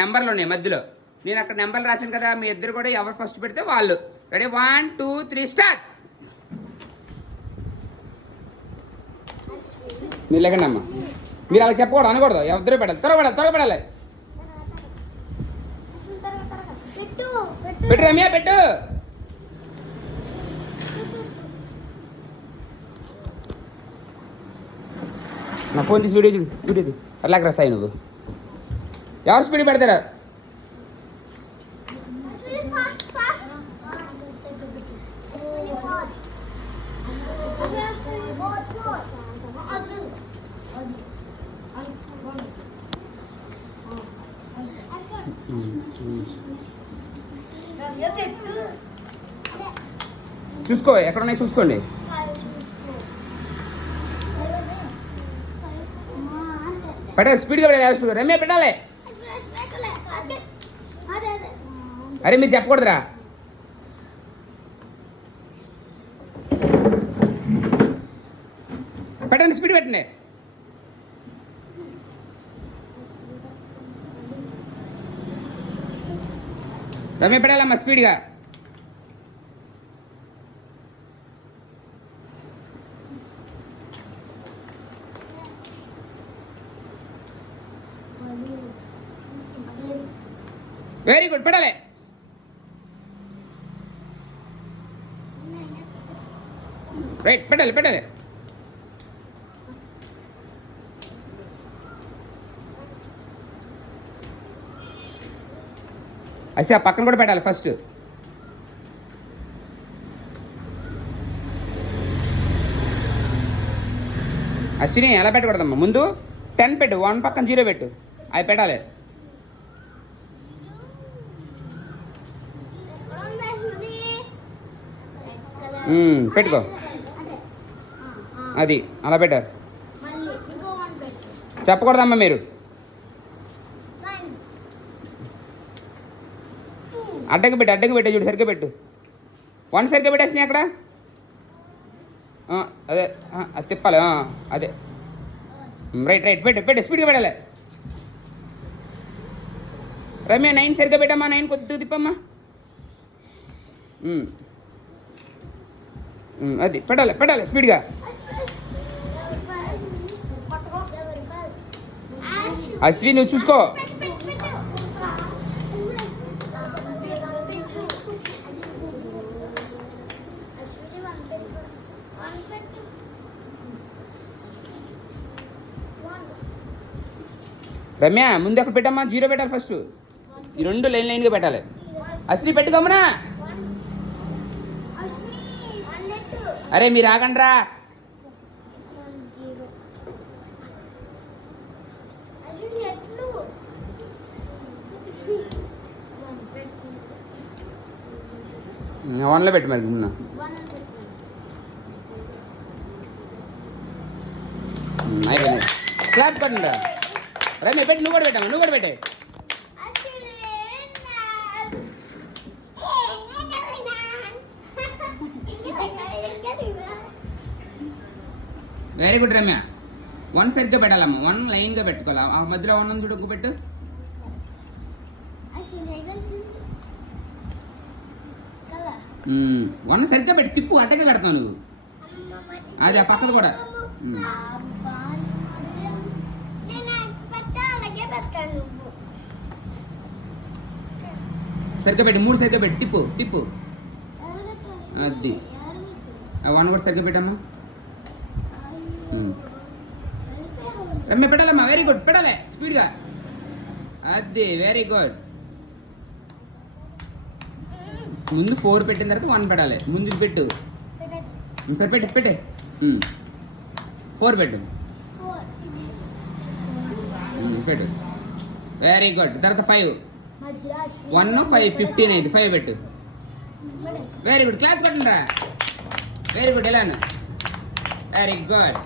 నెంబర్లు ఉన్నాయి మధ్యలో. నేను అక్కడ నెంబర్లు రాశాను కదా, మీ ఇద్దరు కూడా ఎవరు ఫస్ట్ పెడితే వాళ్ళు. Ready 1 2 3 start. మీరు లేకండి అమ్మ, మీరు అలా చెప్పకూడదు, అనకూడదు. ఎవరిద్దరూ పెట్టాలి, త్వరగా పెట్టాలి. పెట్టు రమ్య, పెట్టు. నా ఫోన్ తీసి వీడియో అట్లాగ రాసాయి. నువ్వు ఎవరు స్పీడ్ పెడతారా? చూసుకో, ఎక్కడున్నాయి చూసుకోండి. పెట్టాలి, స్పీడ్గా పెట్టాలి. స్పీడ్గా రమ్య పెట్టాలి. అరే మీరు చెప్పకూడదురా. పెట్టండి, స్పీడ్ పెట్టండి. రమ్య పెట్టాలమ్మా స్పీడ్గా. వెరీ గుడ్, పెట్టాలి. రైట్, పెట్టాలి. అయితే ఆ పక్కన కూడా పెట్టాలి ఫస్ట్. అశ్విని ఎలా పెట్టకూడదమ్మా, ముందు 10 పెట్టు, 1 పక్కన 0 పెట్టు, అవి పెట్టాలి. పెట్టుకో, అది అలా పెట్టారు. చెప్పకూడదమ్మా మీరు. అడ్డకి పెట్టే చూడు, సరిగ్గా పెట్టు. 1 సరిగ్గా పెట్టేసినాయి అక్కడ. అదే అది తిప్పాలి, అదే రైట్ పెట్టు, స్పీడ్గా పెట్టాలి. రమ్య 9 సరిగ్గా పెట్టమ్మా, 9 కొద్దిగా తిప్పమ్మా. అది పెట్టాలి స్పీడ్గా. అశ్వి నువ్వు చూసుకో. రమ్య ముందు ఎక్కడ పెట్టమ్మా, 0 పెట్టాలి ఫస్ట్. ఈ 2 లైన్గా పెట్టాలి. అశ్వి పెట్టుకోమనా. అరే మీరు ఆగండ్రా. వన్లో పెట్టి మరి ముందు. అయిపోయింది, క్లాస్ పట్టండి. రమ్య పెట్టి, నువ్వు కూడా పెట్టే. Very good Ramya. 1 సరిగ్గా పెట్టాలమ్మా, 1 లైన్గా పెట్టుకోవాలి. ఆ మధ్యలో 1 చూడు, ఒక్క పెట్టు. వన్ సరిగ్గా పెట్టి తిప్పు, అడ్డగా పెడతావు నువ్వు. అది ఆ పక్కది కూడా. సరిగ్గా పెట్టి, 3 సరిగ్గా పెట్టి తిప్పు. అది 1 కూడా సరిగ్గా పెట్టమ్మా. రమ్య పెట్టాలమ్మా, వెరీ గుడ్, పెట్టాలి స్పీడ్గా. అది వెరీ గుడ్. ముందు 4 పెట్టిన తర్వాత 1 పెట్టాలి. ముందుకు పెట్టు, సరే పెట్టే. 4 పెట్టు. Very good. తర్వాత 5, 1 5 15 అయింది. 5 పెట్టు. వెరీ గుడ్, క్లాస్ పట్టండి రా. వెరీ గుడ్, ఎలాను. Very good.